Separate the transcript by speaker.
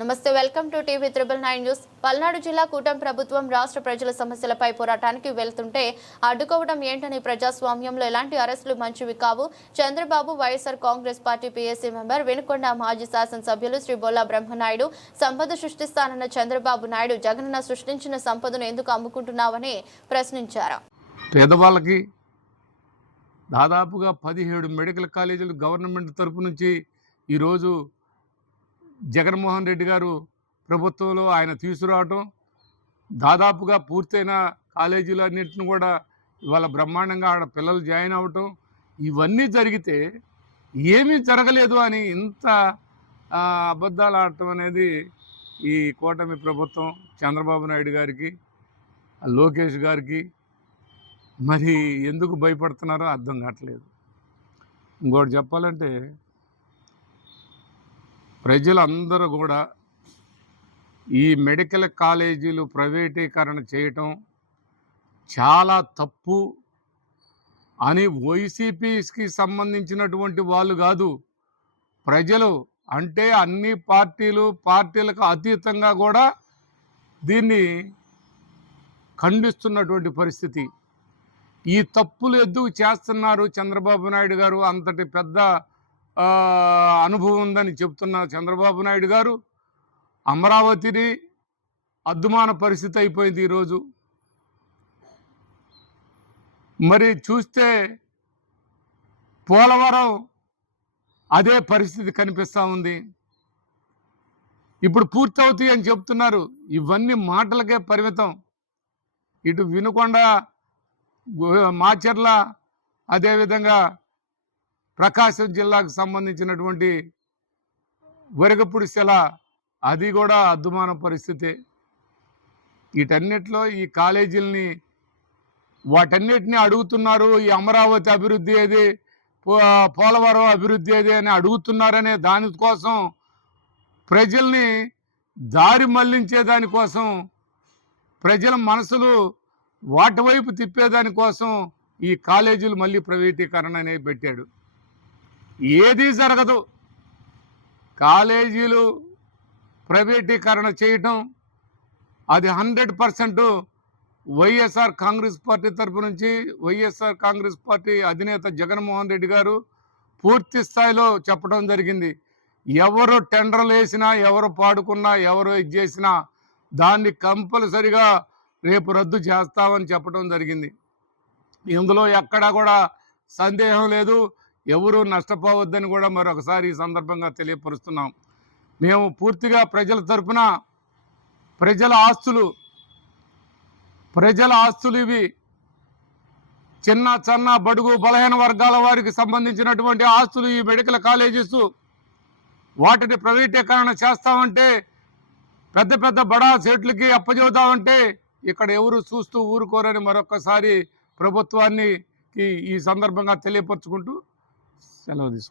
Speaker 1: నమస్తే welcome to TV triple nine news. Palnadu జిల్లా కూటమి ప్రభుత్వం రాష్ట్ర ప్రజల సమస్యలపై పోరాటానికి వెళ్తుంటే అడ్డుకోవడం ఏంటని ప్రజాస్వామ్యంలో ఎలాంటి అరెస్టులు మంచివి కావు? Chandrababu YSR Congress party PSC member Vinukonda మాజీ శాసనసభ్యులు శ్రీ బొల్లా బ్రహ్మనాయుడు సంపద సృష్టిస్తానన్న చంద్రబాబు నాయుడు జగనన్న సృష్టించిన సంపదను ఎందుకు అమ్ముకుంటున్నావని ప్రశ్నించారు.
Speaker 2: పేదవాళ్ళకి దాదాపుగా పదిహేడు మెడికల్ కాలేజీలు గవర్నమెంట్ తరపు నుంచి ఈరోజు జగన్మోహన్ రెడ్డి గారు ప్రభుత్వంలో ఆయన తీసుకురావటం దాదాపుగా పూర్తయిన కాలేజీలు అన్నింటిని కూడా ఇవాళ బ్రహ్మాండంగా ఆడ పిల్లలు జాయిన్ అవ్వటం ఇవన్నీ జరిగితే ఏమీ జరగలేదు అని ఇంత అబద్ధాలు ఆడటం అనేది ఈ కూటమి ప్రభుత్వం చంద్రబాబు నాయుడు గారికి లోకేష్ గారికి మరి ఎందుకు భయపడుతున్నారో అర్థం కావట్లేదు. ఇంకోటి చెప్పాలంటే ప్రజలందరూ కూడా ఈ మెడికల్ కాలేజీలు ప్రైవేటీకరణ చేయటం చాలా తప్పు అని వైసీపీకి సంబంధించినటువంటి వాళ్ళు కాదు. ప్రజలు అంటే అన్ని పార్టీలు పార్టీలకు అతీతంగా కూడా దీన్ని ఖండిస్తున్నటువంటి పరిస్థితి. ఈ తప్పులు ఎందుకు చేస్తున్నారు చంద్రబాబు నాయుడు గారు? అంతటి పెద్ద అనుభవం ఉందని చెప్తున్న చంద్రబాబు నాయుడు గారు అమరావతిని అద్దుమాన పరిస్థితి అయిపోయింది ఈరోజు. మరి చూస్తే పోలవరం అదే పరిస్థితి కనిపిస్తూ ఉంది. ఇప్పుడు పూర్తవుతాయి అని చెప్తున్నారు. ఇవన్నీ మాటలకే పరిమితం. ఇటు వినుకొండ మాచర్ల అదేవిధంగా ప్రకాశం జిల్లాకు సంబంధించినటువంటి వరగపుడి శిల అది కూడా అద్దుమాన పరిస్థితి. వీటన్నిటిలో ఈ కాలేజీలని వాటన్నిటిని అడుగుతున్నారు ఈ అమరావతి అభివృద్ధి ఏది పో- పోలవరం అభివృద్ధి ఏది అని అడుగుతున్నారనే దానికోసం ప్రజల్ని దారి మళ్ళించే దానికోసం ప్రజల మనసులు వాటి వైపు తిప్పేదానికోసం ఈ కాలేజీలు మళ్ళీ ప్రైవేటీకరణ అనేది పెట్టాడు. ఏదీ జరగదు. కాలేజీలు ప్రైవేటీకరణ చేయటం అది hundred percent YSR Congress party తరపు నుంచి వైఎస్ఆర్ కాంగ్రెస్ పార్టీ అధినేత జగన్మోహన్ రెడ్డి గారు పూర్తి స్థాయిలో చెప్పడం జరిగింది. ఎవరు టెండర్లు వేసినా ఎవరు పాడుకున్నా ఎవరు ఇది చేసినా దాన్ని కంపల్సరిగా రేపు రద్దు చేస్తామని చెప్పడం జరిగింది. ఇందులో ఎక్కడా కూడా సందేహం లేదు. ఎవరు నష్టపోవద్దని కూడా మరొకసారి ఈ సందర్భంగా తెలియపరుస్తున్నాం. మేము పూర్తిగా ప్రజల తరపున ప్రజల ఆస్తులు ప్రజల ఆస్తులు ఇవి చిన్న చిన్న బడుగు బలహీన వర్గాల వారికి సంబంధించినటువంటి ఆస్తులు ఈ మెడికల్ కాలేజెస్ వాటిని ప్రైవేటీకరణ చేస్తామంటే పెద్ద పెద్ద బడా సెట్లకి అప్పజెబుతామంటే ఇక్కడ ఎవరు చూస్తూ ఊరుకోరని మరొకసారి ప్రభుత్వాన్ని ఈ సందర్భంగా తెలియపరుచుకుంటూ Hello, this